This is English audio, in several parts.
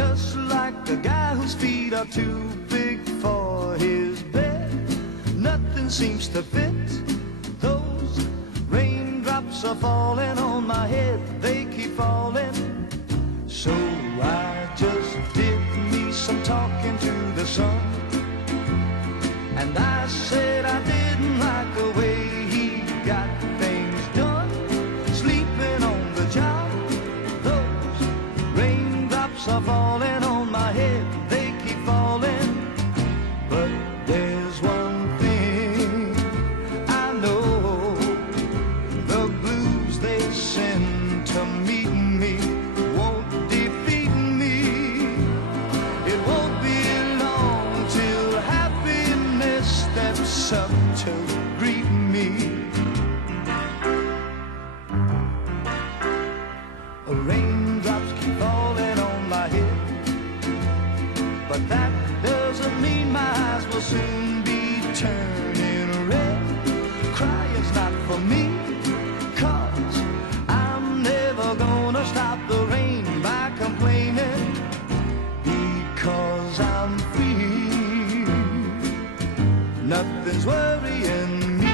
just like a guy whose feet are too big for his bed. Nothing seems to fit. Those raindrops are falling on my head, they keep falling. So I just did me some talking to the sun, and I said I didn't like the way he got things done, sleeping on the job. Those raindrops are falling on my head, they keep falling. But there's one thing I know, the blues they send to meet me won't defeat me. It won't be long till happiness steps up to greet me. Raindrops keep falling on my head, but that doesn't mean my eyes will soon be turning red. Crying's not for me, 'cause I'm never gonna stop the rain by complaining, because I'm free. Nothing's worrying me.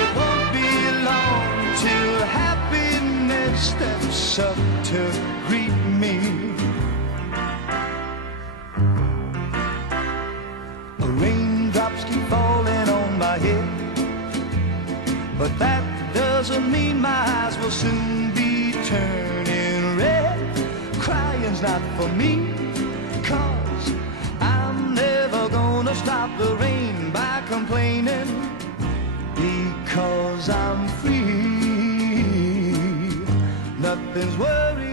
It won't be long till happiness steps up to greet me. Raindrops keep falling on my head, but that doesn't mean my eyes will soon be turning red. Crying's not for me, 'cause I'm never gonna stop the rain by complaining, because I'm free. Nothing's worrying.